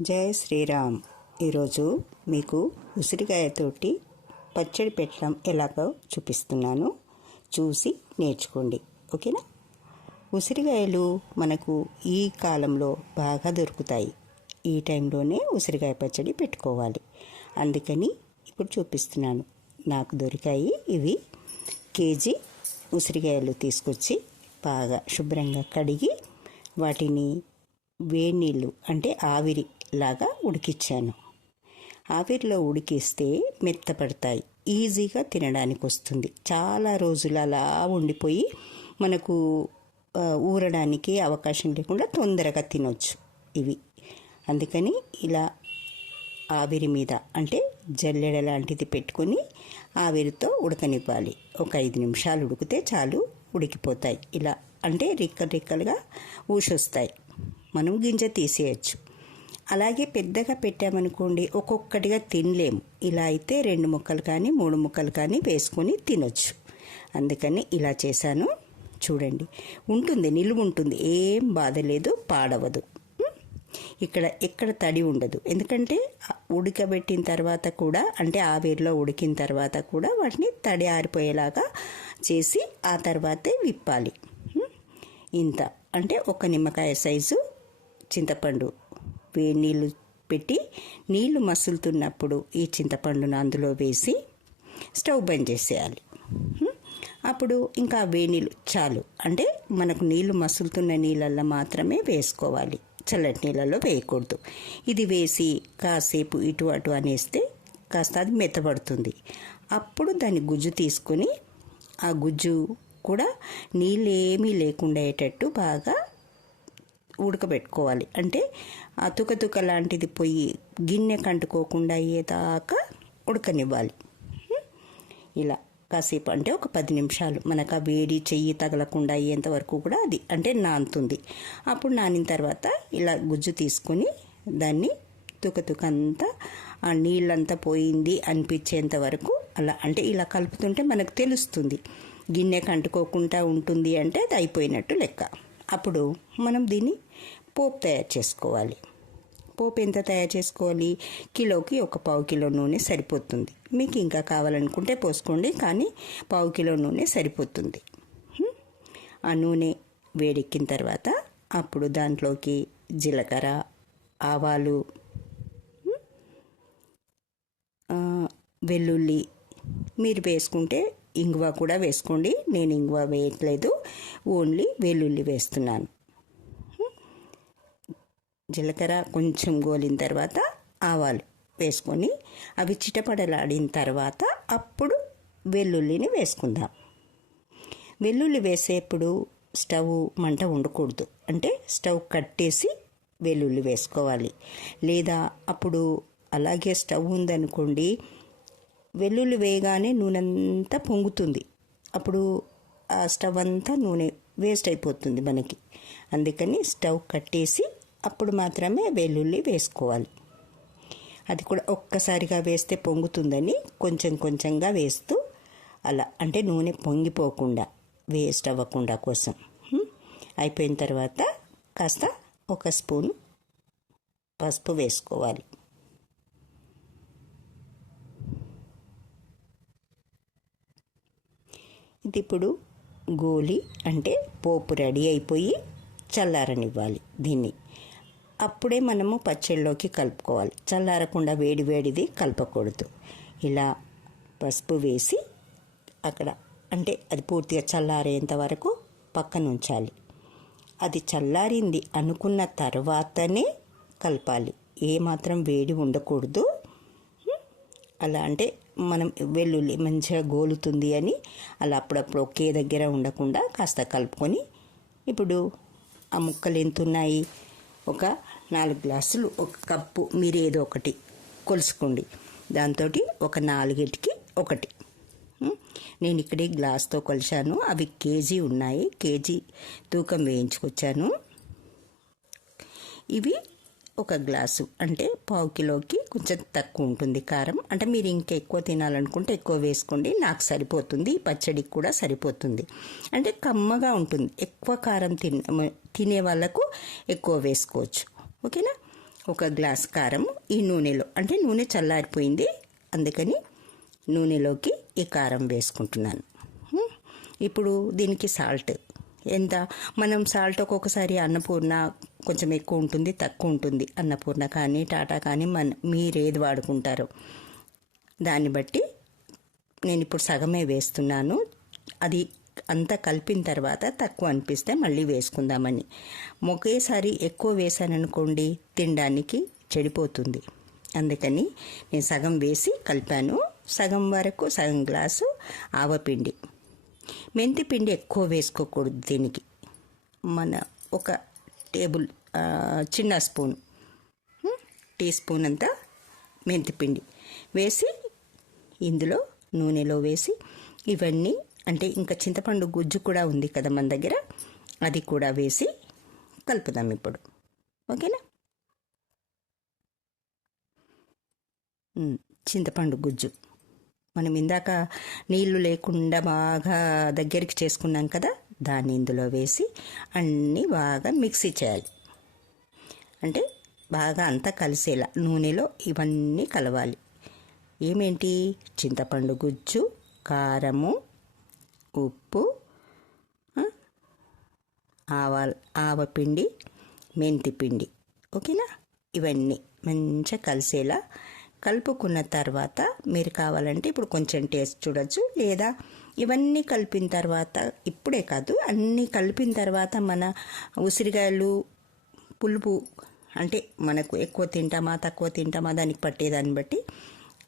జయ శ్రీరామ్. ఈరోజు మీకు ఉసిరికాయతోటి పచ్చడి పెట్టడం ఎలాగో చూపిస్తున్నాను. చూసి నేర్చుకోండి. ఓకేనా? ఉసిరికాయలు మనకు ఈ కాలంలో బాగా దొరుకుతాయి. ఈ టైంలోనే ఉసిరికాయ పచ్చడి పెట్టుకోవాలి. అందుకని ఇప్పుడు చూపిస్తున్నాను. నాకు దొరికాయి ఇవి. కేజీ ఉసిరికాయలు తీసుకొచ్చి బాగా శుభ్రంగా కడిగి వాటిని వేడి నీళ్ళు అంటే ఆవిరి లాగా ఉడికిచ్చాను. ఆవిరిలో ఉడికిస్తే మెత్తపడతాయి. ఈజీగా తినడానికి వస్తుంది చాలా రోజులు అలా ఉండిపోయి మనకు ఊరడానికి అవకాశం లేకుండా తొందరగా తినొచ్చు ఇవి. అందుకని ఇలా ఆవిరి మీద అంటే జల్లెడ లాంటిది పెట్టుకొని ఆవిరితో ఉడకనివ్వాలి. ఒక ఐదు నిమిషాలు ఉడికితే చాలు ఉడికిపోతాయి. ఇలా అంటే రిక్కలు రిక్కలుగా ఊసొస్తాయి. మనం గింజ తీసేయచ్చు. అలాగే పెద్దగా పెట్టామనుకోండి ఒక్కొక్కటిగా తినలేము. ఇలా అయితే రెండు ముక్కలు కానీ మూడు ముక్కలు కానీ వేసుకొని తినొచ్చు. అందుకని ఇలా చేశాను. చూడండి ఉంటుంది నిలువ ఉంటుంది. ఏం బాధ లేదు పాడవదు. ఇక్కడ ఎక్కడ తడి ఉండదు. ఎందుకంటే ఉడకబెట్టిన తర్వాత కూడా అంటే ఆవిరిలో ఉడికిన తర్వాత కూడా వాటిని తడి ఆరిపోయేలాగా చేసి ఆ తర్వాతే విప్పాలి. ఇంత. అంటే ఒక నిమ్మకాయ సైజు చింతపండు వేడి నీళ్ళు పెట్టి నీళ్ళు మసులుతున్నప్పుడు ఈ చింతపండును అందులో వేసి స్టవ్ బంద్ చేసేయాలి. అప్పుడు ఇంకా వేనీళ్ళు చాలు. అంటే మనకు నీళ్ళు మసులుతున్న నీళ్ళల్లో మాత్రమే వేసుకోవాలి. చల్లటి నీళ్ళలో వేయకూడదు. ఇది వేసి కాసేపు ఇటు అటు అనేస్తే కాస్త అది మెత్తబడుతుంది. అప్పుడు దాని గుజ్జు తీసుకొని ఆ గుజ్జు కూడా నీళ్ళు ఏమీ లేకుండా అయ్యేటట్టు బాగా ఉడకబెట్టుకోవాలి. అంటే ఆ తుకతుక లాంటిది పొయ్యి గిన్నె కంటుకోకుండా అయ్యేదాకా ఉడకనివ్వాలి. ఇలా కాసేపు అంటే ఒక పది నిమిషాలు. మనకు ఆ వేడి చెయ్యి తగలకుండా అయ్యేంత వరకు కూడా అది అంటే నానుతుంది. అప్పుడు నానిన తర్వాత ఇలా గుజ్జు తీసుకొని దాన్ని తుకతుక అంతా ఆ నీళ్ళంతా పోయింది అనిపించేంత వరకు అలా అంటే ఇలా కలుపుతుంటే మనకు తెలుస్తుంది. గిన్నె కంటుకోకుండా ఉంటుంది అంటే అది అయిపోయినట్టు లెక్క. అప్పుడు మనం దీన్ని పోపు తయారు చేసుకోవాలి. పోపు ఎంత తయారు చేసుకోవాలి? కిలోకి ఒక పావు కిలో నూనె సరిపోతుంది. మీకు ఇంకా కావాలనుకుంటే పోసుకోండి కానీ పావు కిలో నూనె సరిపోతుంది. ఆ నూనె వేడెక్కిన తర్వాత అప్పుడు దాంట్లోకి జీలకర్ర ఆవాలు వెల్లుల్లి మీరు వేసుకుంటే ఇంగువ కూడా వేసుకోండి. నేను ఇంగువ వేయట్లేదు. ఓన్లీ వెల్లుల్లి వేస్తున్నాను. జీలకర్ర కొంచెం గోలిన తర్వాత ఆవాలు వేసుకొని అవి చిటపడలాడిన తర్వాత అప్పుడు వెల్లుల్లిని వేసుకుందాం. వెల్లుల్లి వేసేప్పుడు స్టవ్ మంట ఉండకూడదు. అంటే స్టవ్ కట్టేసి వెల్లుల్లి వేసుకోవాలి. లేదా అప్పుడు అలాగే స్టవ్ ఉందనుకోండి వెల్లుల్లి వేయగానే నూనె అంతా పొంగుతుంది. అప్పుడు ఆ స్టవ్ అంతా నూనె వేస్ట్ అయిపోతుంది మనకి. అందుకని స్టవ్ కట్టేసి అప్పుడు మాత్రమే వెల్లుల్లి వేసుకోవాలి. అది కూడా ఒక్కసారిగా వేస్తే పొంగుతుందని కొంచెం కొంచెంగా వేస్తూ అలా అంటే నూనె పొంగిపోకుండా వేస్ట్ అవ్వకుండా కోసం. అయిపోయిన తర్వాత కాస్త ఒక స్పూన్ పసుపు వేసుకోవాలి. ఇది ఇప్పుడు గోలి అంటే పోపు రెడీ అయిపోయి చల్లారనివ్వాలి దీన్ని. అప్పుడే మనము పచ్చళ్ళలోకి కలుపుకోవాలి. చల్లారకుండా వేడి వేడిది కలపకూడదు. ఇలా పసుపు వేసి అక్కడ అంటే అది పూర్తిగా చల్లారేంత వరకు పక్కన ఉంచాలి అది చల్లారింది అనుకున్న తర్వాతనే కలపాలి. ఏమాత్రం వేడి ఉండకూడదు. అలా అంటే మనం వెల్లుల్లి మంచిగా గోలుతుంది అని అలా అప్పుడప్పుడు ఒకే దగ్గర ఉండకుండా కాస్త కలుపుకొని ఇప్పుడు ఆ ముక్కలు ఎంత ఉన్నాయి? ఒక నాలుగు గ్లాసులు ఒక కప్పు మీరు ఏదో ఒకటి కొలుసుకోండి. దాంతో ఒక నాలుగిటికి ఒకటి. నేను ఇక్కడే గ్లాస్తో కొలిచాను. అవి కేజీ ఉన్నాయి. కేజీ తూకం వేయించుకొచ్చాను. ఇవి ఒక గ్లాసు అంటే పావు కిలోకి కొంచెం తక్కువ ఉంటుంది కారం. అంటే మీరు ఇంకా ఎక్కువ తినాలనుకుంటే ఎక్కువ వేసుకోండి. నాకు సరిపోతుంది. పచ్చడికి కూడా సరిపోతుంది. అంటే కమ్మగా ఉంటుంది. ఎక్కువ కారం తిన తినే వాళ్ళకు ఎక్కువ వేసుకోవచ్చు. ఓకేనా? ఒక గ్లాస్ కారం ఈ నూనెలో. అంటే నూనె చల్లారిపోయింది. అందుకని నూనెలోకి ఈ కారం వేసుకుంటున్నాను. ఇప్పుడు దీనికి సాల్ట్. ఎంత? మనం సాల్ట్ ఒక్కొక్కసారి అన్నపూర్ణ కొంచెం ఎక్కువ ఉంటుంది తక్కువ ఉంటుంది అన్నపూర్ణ కానీ టాటా కానీ మన మీరు ఏది వాడుకుంటారో. దాన్ని బట్టి నేను ఇప్పుడు సగమే వేస్తున్నాను. అది అంతా కలిపిన తర్వాత తక్కువ అనిపిస్తే మళ్ళీ వేసుకుందామని. ఒకేసారి ఎక్కువ వేసాననుకోండి తినడానికి చెడిపోతుంది. అందుకని నేను సగం వేసి కలిపాను. సగం వరకు సగం గ్లాసు ఆవపిండి మెంతి పిండి ఎక్కువ వేసుకోకూడదు దీనికి. మన ఒక టేబుల్ చిన్న స్పూన్ టీ స్పూన్ అంతా మెంతిపిండి వేసి ఇందులో నూనెలో వేసి ఇవన్నీ అంటే ఇంకా చింతపండు గుజ్జు కూడా ఉంది కదా మన దగ్గర అది కూడా వేసి కలుపుదాం ఇప్పుడు. ఓకేనా? చింతపండు గుజ్జు. మనం ఇందాక నీళ్ళు లేకుండా బాగా దగ్గరికి చేసుకున్నాం కదా దాన్ని ఇందులో వేసి అన్నీ బాగా మిక్సీ చేయాలి. అంటే బాగా అంతా కలిసేలా నూనెలో ఇవన్నీ కలవాలి. ఏమేంటి? చింతపండు గుజ్జు కారము ఉప్పు ఆ, ఆవాల్ ఆవపిండి మెంతి పిండి ఓకేనా? ఇవన్నీ మంచిగా కలిసేలా కలుపుకున్న తర్వాత మీరు కావాలంటే ఇప్పుడు కొంచెం టేస్ట్ చూడొచ్చు. లేదా ఇవన్నీ కలిపిన తర్వాత ఇప్పుడే కాదు అన్నీ కలిపిన తర్వాత మన ఉసిరికాయలు పులుపు అంటే మనకు ఎక్కువ తింటామా తక్కువ తింటామా దానికి పట్టేదాన్ని బట్టి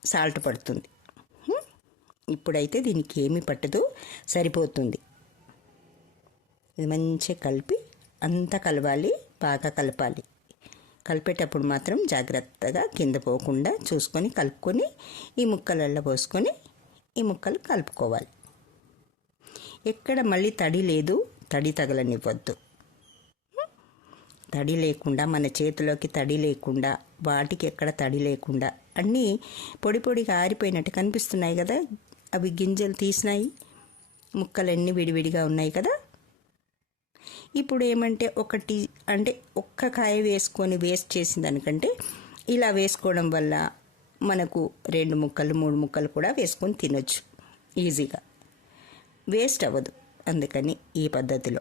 సాల్ట్ పడుతుంది. ఇప్పుడైతే దీనికి ఏమీ పట్టదు సరిపోతుంది. ఇది మంచిగా కలిపి అంతా కలవాలి బాగా కలపాలి. కలిపేటప్పుడు మాత్రం జాగ్రత్తగా కింద పోకుండా చూసుకొని కలుపుకొని ఈ ముక్కలల్లో పోసుకొని ఈ ముక్కలు కలుపుకోవాలి. ఎక్కడ మళ్ళీ తడి లేదు తడి తగలనివ్వద్దు. తడి లేకుండా మన చేతిలోకి తడి లేకుండా వాటికి ఎక్కడ తడి లేకుండా అన్నీ పొడి పొడిగా ఆరిపోయినట్టు కనిపిస్తున్నాయి కదా? అవి గింజలు తీసినాయి. ముక్కలన్నీ విడివిడిగా ఉన్నాయి కదా? ఇప్పుడు ఏమంటే ఒకటి అంటే ఒక్క కాయ వేసుకొని వేస్ట్ చేసిన దానికంటే ఇలా వేసుకోవడం వల్ల మనకు రెండు ముక్కలు మూడు ముక్కలు కూడా వేసుకొని తినొచ్చు. ఈజీగా. వేస్ట్ అవ్వదు. అందుకని ఈ పద్ధతిలో.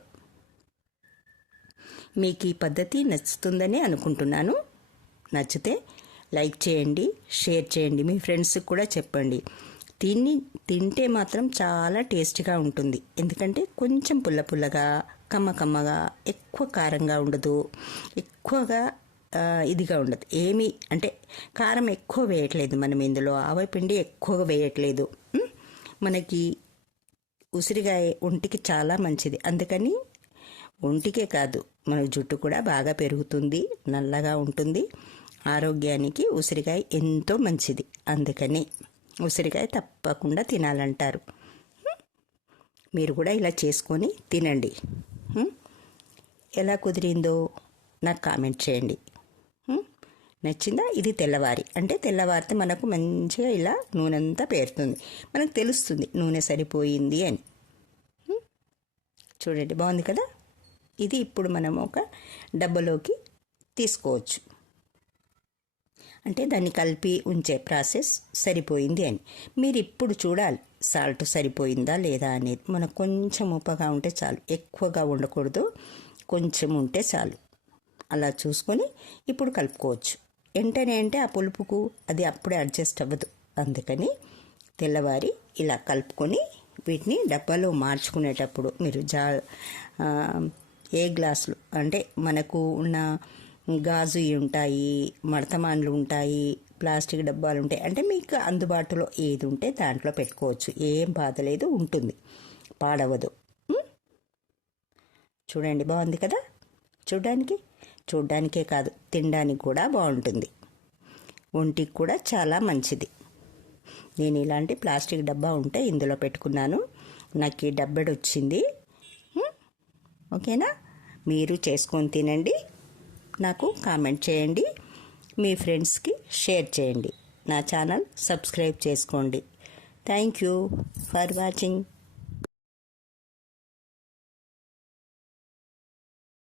మీకు ఈ పద్ధతి నచ్చుతుందని అనుకుంటున్నాను. నచ్చితే లైక్ చేయండి షేర్ చేయండి మీ ఫ్రెండ్స్కి కూడా చెప్పండి. తిని తింటే మాత్రం చాలా టేస్టీగా ఉంటుంది. ఎందుకంటే కొంచెం పుల్ల పుల్లగా కమ్మ కమ్మగా ఎక్కువ కారంగా ఉండదు. ఎక్కువగా ఇదిగా ఉండదు. ఏమి అంటే కారం ఎక్కువ వేయట్లేదు మనం ఇందులో. ఆవపిండి ఎక్కువగా వేయట్లేదు. మనకి ఉసిరికాయ ఒంటికి చాలా మంచిది. అందుకని ఒంటికే కాదు మన జుట్టు కూడా బాగా పెరుగుతుంది నల్లగా ఉంటుంది. ఆరోగ్యానికి ఉసిరికాయ ఎంతో మంచిది. అందుకని ఉసిరికాయ తప్పకుండా తినాలంటారు. మీరు కూడా ఇలా చేసుకొని తినండి. ఎలా కుదిరిందో నాకు కామెంట్ చేయండి. నచ్చిందా? ఇది తెల్లవారి. అంటే తెల్లవారితే మనకు మంచిగా ఇలా నూనె అంతా పేరుతుంది. మనకు తెలుస్తుంది నూనె సరిపోయింది అని. చూడండి బాగుంది కదా? ఇది ఇప్పుడు మనం ఒక డబ్బలోకి తీసుకోవచ్చు. అంటే దాన్ని కలిపి ఉంచే ప్రాసెస్ సరిపోయింది అని. మీరు ఇప్పుడు చూడాలి సాల్ట్ సరిపోయిందా లేదా అనేది. మనకు కొంచెం ఉప్పగా ఉంటే చాలు. ఎక్కువగా ఉండకూడదు. కొంచెం ఉంటే చాలు. అలా చూసుకొని ఇప్పుడు కలుపుకోవచ్చు. వెంటనే అంటే ఆ పులుపుకు అది అప్పుడే అడ్జస్ట్ అవ్వదు. అందుకని తెల్లవారి ఇలా కలుపుకొని వీటిని డబ్బాలో మార్చుకునేటప్పుడు మీరు జా ఏ గ్లాసులు అంటే మనకు ఉన్న గాజు ఉంటాయి మడతమాన్లు ఉంటాయి ప్లాస్టిక్ డబ్బాలు ఉంటాయి. అంటే మీకు అందుబాటులో ఏది ఉంటే దాంట్లో పెట్టుకోవచ్చు. ఏం బాధ లేదు ఉంటుంది. పాడవదు. చూడండి బాగుంది కదా? చూడడానికి? చూడ్డానికే కాదు తినడానికి కూడా బాగుంటుంది. ఒంటికి కూడా చాలా మంచిది. నేను ఇలాంటి ప్లాస్టిక్ డబ్బా ఉంటే ఇందులో పెట్టుకున్నాను. నాకు ఈ డబ్బెడు వచ్చింది. ఓకేనా? మీరు చేసుకొని తినండి. నాకు కామెంట్ చేయండి. మీ ఫ్రెండ్స్కి షేర్ చేయండి. నా ఛానల్ సబ్స్క్రైబ్ చేసుకోండి. Thank you for watching.